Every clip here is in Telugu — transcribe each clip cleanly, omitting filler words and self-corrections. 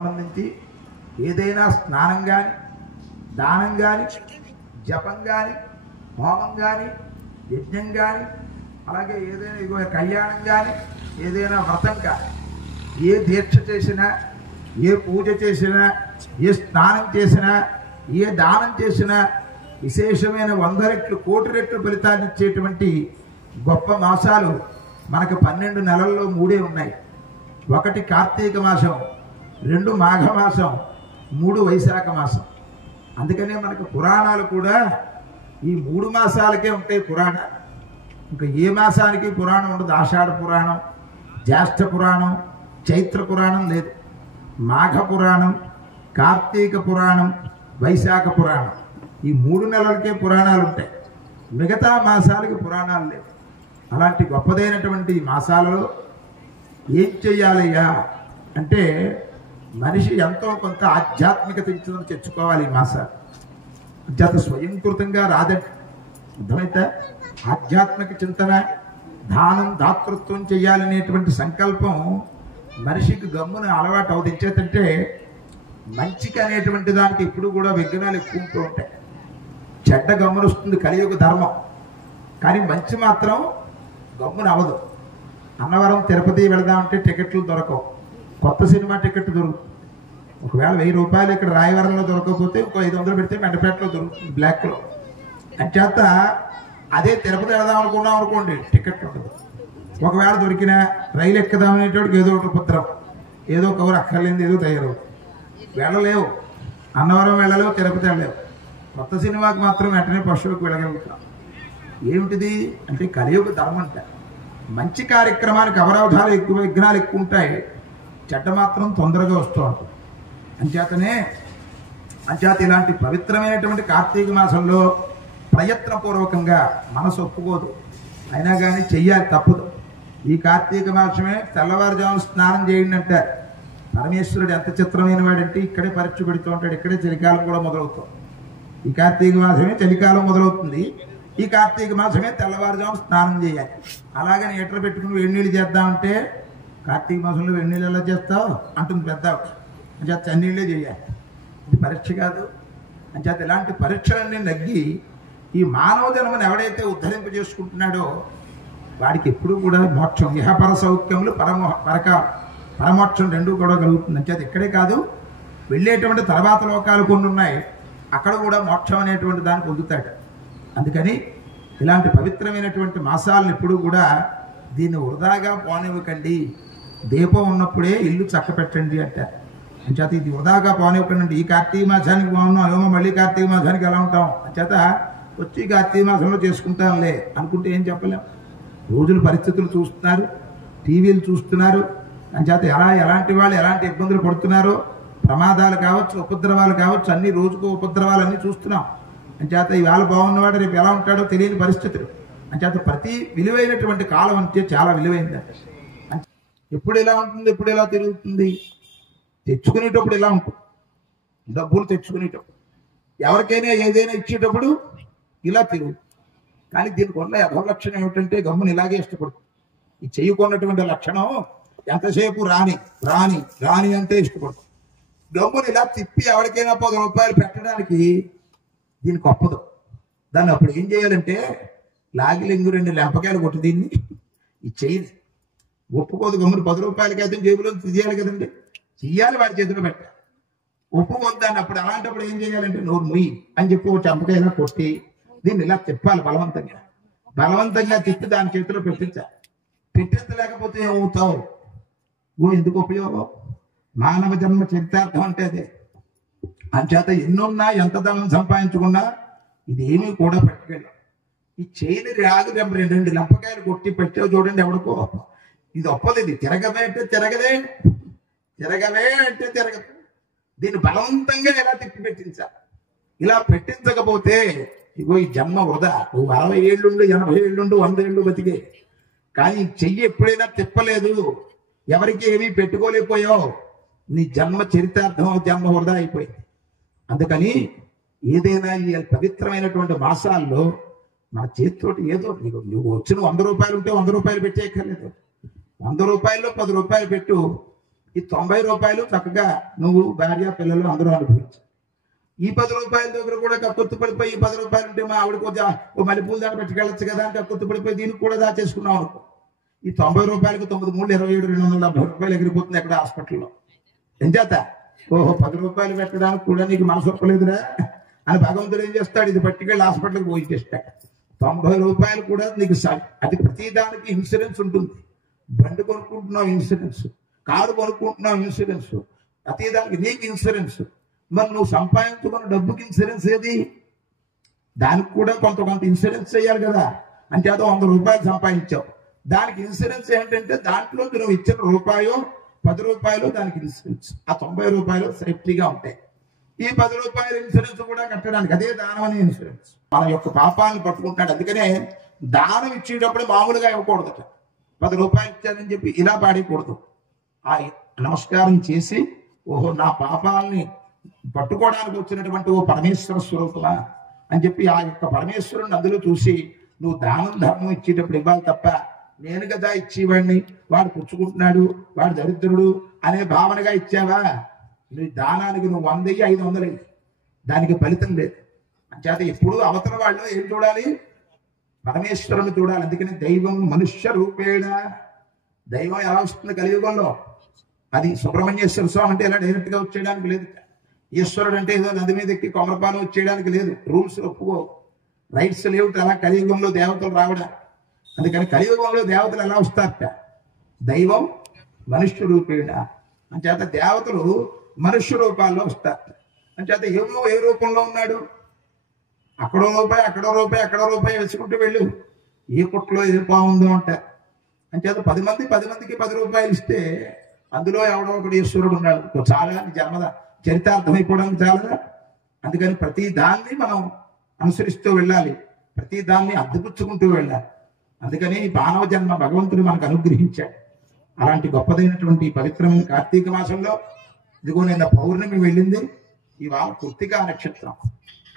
సంబంధించి ఏదైనా స్నానం కానీ దానం కానీ జపం కానీ హోమం కానీ యజ్ఞం కానీ అలాగే ఏదైనా కళ్యాణం కానీ ఏదైనా వ్రతం కానీ ఏ దీక్ష చేసినా ఏ పూజ చేసినా ఏ స్నానం చేసినా ఏ దానం చేసినా విశేషమైన 100 రెట్లు కోటి రెట్లు ఫలితాన్ని ఇచ్చేటువంటి గొప్ప మాసాలు మనకు 12 నెలల్లో 3 ఉన్నాయి. 1 కార్తీక మాసం, 2 మాఘ మాసం, 3 వైశాఖ మాసం. అందుకనే మనకు పురాణాలు కూడా ఈ 3 మాసాలకే ఉంటాయి పురాణాలు. ఇంకా ఏ మాసానికి పురాణం ఉండదు. ఆషాఢ పురాణం, జ్యేష్ఠ పురాణం, చైత్ర పురాణం లేదు. మాఘ పురాణం, కార్తీక పురాణం, వైశాఖ పురాణం, ఈ 3 నెలలకే పురాణాలు ఉంటాయి. మిగతా మాసాలకి పురాణాలు లేవు. అలాంటి గొప్పదైనటువంటి మాసాలలో ఏం చెయ్యాలయ్యా అంటే మనిషి ఎంతో కొంత ఆధ్యాత్మికత తెచ్చుకోవాలి. ఈ మాసాలు ఆధ్యాత్మ స్వయంకృతంగా రాదండి. అర్థమైతే ఆధ్యాత్మిక చింతన, దానం, దాతృత్వం చేయాలనేటువంటి సంకల్పం మనిషికి గమ్మున అలవాటు అవుతుంచేతంటే మంచికి అనేటువంటి దానికి ఇప్పుడు కూడా విఘ్నాలు ఎక్కువ ఉంటూ ఉంటాయి. చెడ్డ గమ్మున వస్తుంది, కలియుగ ధర్మం. కానీ మంచి మాత్రం గమ్మున అవ్వదు. అన్నవరం తిరుపతి వెళదామంటే టికెట్లు దొరకవు. కొత్త సినిమా టికెట్ దొరుకుతుంది. ఒకవేళ 1000 రూపాయలు ఇక్కడ రాయవరంలో దొరకకపోతే ఇంకో 500 పెడితే మెండపేటలో దొరుకుతుంది బ్లాక్లో. అంచేత అదే తిరుపతి వెళదాం అనుకున్నాం అనుకోండి, టికెట్ ఉండదు. ఒకవేళ దొరికిన రైలు ఎక్కుదామనేటోడికి ఏదో ఒకటి పుత్రం, ఏదో కవర్ అక్కర్లేని ఏదో తయారవుతుంది. వెళ్ళలేవు, అన్నవరం వెళ్ళలేవు, తిరుపతి వెళ్ళలేవు. కొత్త సినిమాకి మాత్రం వెంటనే పశువులకు వెళ్ళగలుగుతాం. ఏమిటిది అంటే కలియుగ ధర్మం అంట. మంచి కార్యక్రమానికి అవరోధాలు ఎక్కువ, విఘ్నాలు ఎక్కువ ఉంటాయి. చెడ్డ మాత్రం తొందరగా వస్తూ ఉంటుంది. అంచేత ఇలాంటి పవిత్రమైనటువంటి కార్తీక మాసంలో ప్రయత్నపూర్వకంగా మనసు ఒప్పుకోదు, అయినా కానీ చెయ్యాలి, తప్పదు. ఈ కార్తీక మాసమే తెల్లవారుజామున స్నానం చేయండి అంటారు. పరమేశ్వరుడు ఎంత చిత్రమైన వాడంటే ఇక్కడే పరీక్ష పెడుతూ ఉంటాడు. ఇక్కడే చలికాలం కూడా మొదలవుతుంది. ఈ కార్తీక మాసమే చలికాలం మొదలవుతుంది. ఈ కార్తీక మాసమే తెల్లవారుజామున స్నానం చేయాలి. అలాగని హీటర్ పెట్టుకుని వేడి నీళ్ళు చేద్దామంటే కార్తీక మాసంలో వేడి నీళ్ళు ఎలా చేస్తావు అంటుంది పెద్ద. అంచేత చన్నీళ్ళే చేయాలి. ఇది పరీక్ష కాదు. అంచేత ఇలాంటి పరీక్షలన్నీ నగ్గి ఈ మానవ జన్మను ఎవడైతే ఉద్ధరింప చేసుకుంటున్నాడో వాడికి ఎప్పుడూ కూడా మోక్షం, ఇహపర సౌఖ్యములు, పరమోక్షం 2 కూడా కలుగుతుంది. అంచేత ఇక్కడే కాదు, వెళ్ళేటువంటి తర్వాత లోకాలు కొన్ని ఉన్నాయి, అక్కడ కూడా మోక్షం అనేటువంటి దాన్ని పొందుతాడు. అందుకని ఇలాంటి పవిత్రమైనటువంటి మాసాలను ఎప్పుడూ కూడా దీన్ని వృధాగా పోనివ్వకండి. దీపం ఉన్నప్పుడే ఇల్లు చక్కపెట్టండి అంటారు. అంచేత ఇది వృధాగా పోనివ్వకండి. ఈ కార్తీక మాసానికి బాగున్నాం, ఏమో మళ్ళీ కార్తీక మాసానికి ఎలా ఉంటాం, అంచేత వచ్చి కార్తీక మాసంలో చేసుకుంటాంలే అనుకుంటే ఏం చెప్పలేం. రోజుల పరిస్థితులు చూస్తున్నారు, టీవీలు చూస్తున్నారు. అంచేత ఎలాంటి వాళ్ళు ఎలాంటి ఇబ్బందులు పడుతున్నారో, ప్రమాదాలు కావచ్చు, ఉపద్రవాలు కావచ్చు, అన్ని రోజుకు ఉపద్రవాలన్నీ చూస్తున్నాం. అంచేత ఈవేళ బాగున్నవాడు రేపు ఎలా ఉంటాడో తెలియని పరిస్థితులు. అంచేత ప్రతి విలువైనటువంటి కాలం అంటే చాలా విలువైందండి. ఎప్పుడు ఎలా ఉంటుంది, ఎప్పుడు ఎలా తిరుగుతుంది. తెచ్చుకునేటప్పుడు ఎలా ఉంటుంది, డబ్బులు తెచ్చుకునేటప్పుడు ఎవరికైనా ఏదైనా ఇచ్చేటప్పుడు ఇలా తిరుగుతుంది. కానీ దీనికి ఉన్న యథలక్షణం ఏమిటంటే గమ్మున ఇలాగే ఇష్టపడుతుంది. ఈ చెయ్యకున్నటువంటి లక్షణం ఎంతసేపు రాని రాని రాని అంటే ఇష్టపడుతుంది. గమ్మున ఇలా తిప్పి ఎవరికైనా 10 రూపాయలు పెట్టడానికి దీనికి ఒప్పదు. దాన్ని అప్పుడు ఏం చేయాలంటే లాగిలింగు 2 లెంపకాయలు కొట్టి దీన్ని ఈ చెయ్యి ఒప్పుకోదు. గమ్మున 10 రూపాయలకి అయితే జేబులో తీయాలి కదండి, చెయ్యాలి, వాడి చేతిలో పెట్టాలి. ఒప్పుకోదు దాన్ని. అప్పుడు అలాంటప్పుడు ఏం చేయాలంటే నోరు ముయ్యి అని చెప్పి ఒక చెంపకాయలా కొట్టి దీన్ని ఇలా తిప్పాలి. బలవంతంగా తిప్పి దాని చేతిలో పెట్టించాలి. పెట్టించలేకపోతే ఏమవుతావు, ఎందుకు ఉపయోగం. మానవ జన్మ చరితార్థం అంటే అదే. అంచేత ఎన్నున్నా, ఎంత ధనం సంపాదించుకున్నా ఇది ఏమీ కూడా పెట్టగలం. ఈ చేయిని రాగు 2 లెంపకాయలు కొట్టి పెట్టావు చూడండి, ఎవడికో ఇది ఒప్పదు. ఇది తిరగదే అంటే తిరగదే, తిరగవే అంటే తిరగదు. దీన్ని బలవంతంగా ఎలా తిప్పి పెట్టించాలి. ఇలా పెట్టించకపోతే ఇగో ఈ జన్మ వృధా. 60 ఏళ్ళుండు, 80 ఏళ్ళుండు, 100 ఏళ్ళు బతికే. కానీ చెయ్యి ఎప్పుడైనా తిప్పలేదు, ఎవరికి ఏమీ పెట్టుకోలేకపోయావు, నీ జన్మ చరితార్థం, జన్మ వృధా అయిపోయింది. అందుకని ఏదైనా ఈ పవిత్రమైనటువంటి మాసాల్లో మన చేతితోటి ఏదో నువ్వు వచ్చిన 100 రూపాయలు ఉంటే 100 రూపాయలు పెట్టేయక్కర్లేదు. 100 రూపాయల్లో 10 రూపాయలు పెట్టు. ఈ 90 రూపాయలు చక్కగా నువ్వు భార్య పిల్లలు అందరూ అనుభవించు. ఈ 10 రూపాయల దగ్గర కూడా కక్కుర్తి పడిపోయి 10 రూపాయలు ఉంటే మా ఆవిడ కొంచెం ఓ మల్లెపూల దాకా పెట్టుకెళ్ళచ్చు కదా అని కక్కుర్తి పడిపోయి దీనికి కూడా దాచేసుకున్నావు అనుకో. ఈ 90 రూపాయలకు 9 3 27 270 రూపాయలు ఎగిరిపోతుంది ఎక్కడ హాస్పిటల్లో. ఏం చేత ఓహో 10 రూపాయలు పెట్టడానికి కూడా నీకు మనసు ఒప్పలేదురా అని భగవంతుడు ఏం చేస్తాడు, ఇది పట్టుకెళ్ళి హాస్పిటల్కి పోయి చేస్తాడు. 90 రూపాయలు కూడా నీకు అది ప్రతిదానికి ఇన్సూరెన్స్ ఉంటుంది. బండి కొనుక్కుంటున్నావు ఇన్సూరెన్స్, కారు కొనుక్కుంటున్నావు ఇన్సూరెన్స్, ప్రతిదానికి నీకు ఇన్సూరెన్స్. మరి నువ్వు సంపాదించుకున్న డబ్బుకి ఇన్సూరెన్స్ ఏది? దానికి కూడా కొంత ఇన్సూరెన్స్ చేయాలి కదా. అంటే అదో 100 రూపాయలు సంపాదించావు, దానికి ఇన్సూరెన్స్ ఏంటంటే దాంట్లో నువ్వు ఇచ్చిన రూపాయో 10 రూపాయలు దానికి ఇన్సూరెన్స్. ఆ 90 రూపాయలు సేఫ్టీగా ఉంటాయి. ఈ 10 రూపాయల ఇన్సూరెన్స్ కూడా కట్టడానికి అదే దానం అనే ఇన్సూరెన్స్. మన యొక్క పాపాలను పట్టుకుంటాడు. అందుకనే దానం ఇచ్చేటప్పుడు మామూలుగా ఇవ్వకూడదట. 10 రూపాయలు ఇచ్చానని చెప్పి ఇలా పాడేయకూడదు. ఆ నమస్కారం చేసి ఓహో నా పాపాలని పట్టుకోవడానికి వచ్చినటువంటి ఓ పరమేశ్వర స్వరూపమా అని చెప్పి ఆ యొక్క పరమేశ్వరుని అందులో చూసి నువ్వు దానం ధర్మం ఇచ్చేటప్పుడు ఇవ్వాలి తప్ప నేను కదా ఇచ్చేవాడిని వాడు పుచ్చుకుంటున్నాడు వాడు దరిద్రుడు అనే భావనగా ఇచ్చావా? నీ దానానికి నువ్వు 100 500 దానికి ఫలితం లేదు. అంచేత ఎప్పుడు అవతల వాళ్ళు ఏం చూడాలి? పరమేశ్వరుని చూడాలి. అందుకని దైవం మనుష్య రూపేణ. దైవం ఎలా వస్తుంది కలియుగంలో? అది సుబ్రహ్మణ్యేశ్వర స్వామి అంటే ఇలా డైరెక్ట్ గా వచ్చేయడానికి లేదు. ఈశ్వరుడు అంటే ఏదో నది మీద ఎక్కి కొమరపాలు వచ్చేయడానికి లేదు. రూల్స్ ఒప్పుకో, రైట్స్ లేవు. అలా కలియుగంలో దేవతలు రావడా. అందుకని కలియుగంలో దేవతలు ఎలా వస్తారట? దైవం మనుష్య రూపేణ. అంచేత దేవతలు మనుష్య రూపాల్లో వస్తారు. అంచేత ఏమో ఏ రూపంలో ఉన్నాడు? అక్కడో రూపాయి అక్కడో రూపాయి అక్కడో రూపాయి వేసుకుంటూ వెళ్ళు. ఏ పుట్టలో ఏ బాగుందో అంటారు. అంచేత 10 మందికి 10 రూపాయలు ఇస్తే అందులో ఎవడో ఒకటి ఈశ్వరుడు ఉన్నాడు. చాలా జన్మద చరితార్థమైపోవడానికి చాలా. అందుకని ప్రతి దాన్ని మనం అనుసరిస్తూ వెళ్ళాలి, ప్రతి దాన్ని అద్దెపుచ్చుకుంటూ వెళ్ళాలి. అందుకని ఈ మానవ జన్మ భగవంతుడు మనకు అనుగ్రహించాడు. అలాంటి గొప్పదైనటువంటి పవిత్రమైన కార్తీక మాసంలో ఇదిగో నిన్న పౌర్ణమి వెళ్ళింది, ఇవాళ కృత్తికా నక్షత్రం.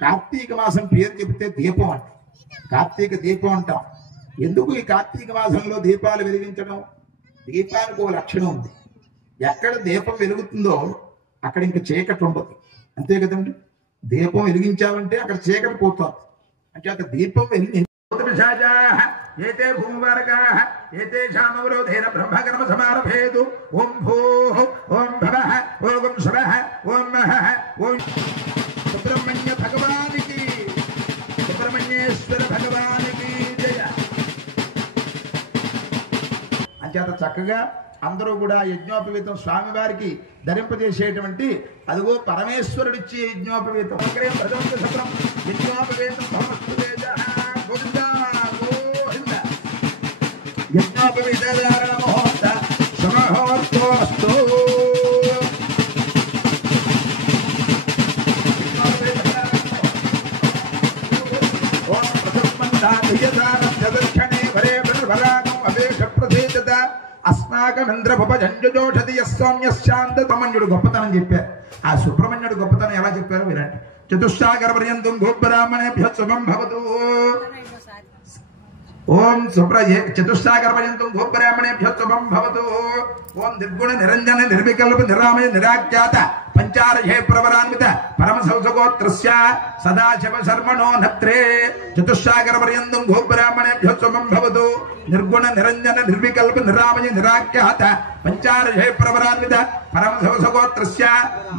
కార్తీక మాసం పేరు చెబితే దీపం అంటే కార్తీక దీపం అంటాం. ఎందుకు ఈ కార్తీక మాసంలో దీపాలు వెలిగించడం? దీపానికి ఓ లక్షణం ఉంది. ఎక్కడ దీపం వెలుగుతుందో అక్కడ ఇంక చీకటి ఉండదు. అంతే కదండి. దీపం వెలిగించామంటే అక్కడ చీకటి పోతుంది. అంటే అక్కడ దీపం వెలిగి ఏతే భూమవర్గా ఏతేషామవరోధేన బ్రహ్మకర్మ సమారభేదు. ఓం భూః ఓం భవః ఓం శుభః ఓం మహః ఓం సుబ్రహ్మణ్య భగవానికి, సుబ్రహ్మణ్యేశ్వర భగవానికి జయ. అంచేత చక్కగా అందరూ కూడా యజ్ఞోపవీతం స్వామివారికి ధరింపజేసేటువంటి అదిగో పరమేశ్వరుడిచ్చే యజ్ఞోపవీతం. యజ్ఞోపవీతం యజ్ఞోపవీతధారణ ముహూర్త సమహోర్తోస్తు. ఓం ప్రసన్నందాక్షణే వరే ప్రవరాగం అవేష ప్రసేదత అస్మాకమింద్రభుపజంజోషతి యస్వామ్యశాంతమన్యుడు గొప్పతనం చెప్పారు. ఆ సుబ్రహ్మణ్యుడు గొప్పతనం ఎలా చెప్పారు వినండి. చతుష్సాగర పర్యంతం గోబ్రాహ్మణేభ్యః శుభం భవతు. ఓం చతుష్సాగర పర్యంతం గోబ్రాహ్మణేభ్యః శుభం భవతు. ఓం నిర్గుణ నిరంజన నిర్వికల్ప నిరామయ నిరాఖ్యాత పంచారహే ప్రవరాన్విత పరమసౌసగోత్రస్య సదాశివ శర్మణో నత్రే. చతుష్సాగర పర్యంతం గోబ్రాహ్మణేభ్యః శుభం భవతు. నిర్గుణ నిరంజన నిర్వికల్ప నిరామయ నిరాఖ్యాత పంచారహే ప్రవరాన్విత పరమసౌసగోత్రస్య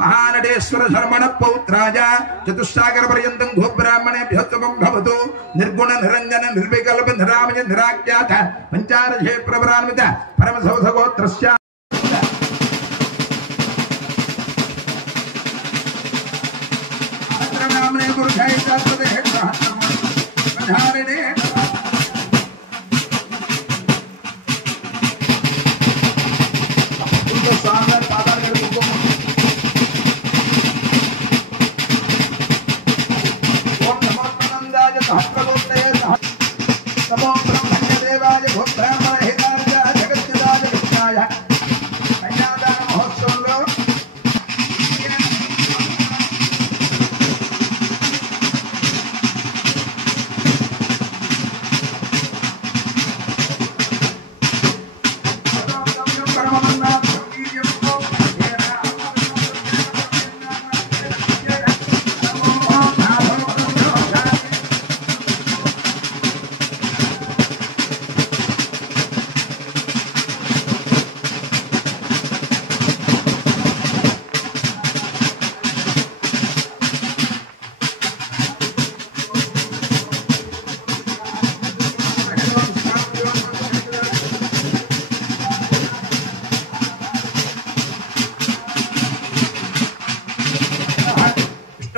మహానడేశ్వర శర్మణ పౌత్రాయ చతుష్సాగర పర్యంతం గోబ్రాహ్మణేభ్యః శుభం భవతు. నిర్గుణ నిరంజన నిర్వికల్ప నిరామయ నిరాఖ్యాత పంచారహే ప్రవరాన్విత పరమసౌసగోత్రస్య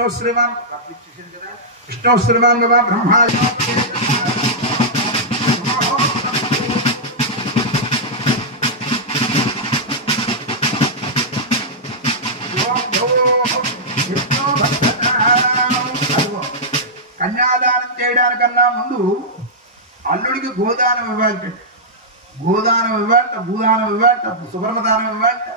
విష్ణు శ్రీమాన్ విష్ణు శ్రీమాన్ బాబా బ్రహ్మాయ కన్యాదానం చేయడానికన్నా ముందు అల్లుడికి గోదానం ఇవ్వాలి, గోదానం ఇవ్వాలట, భూదానం ఇవ్వాలట, సువర్ణదానం ఇవ్వాలట.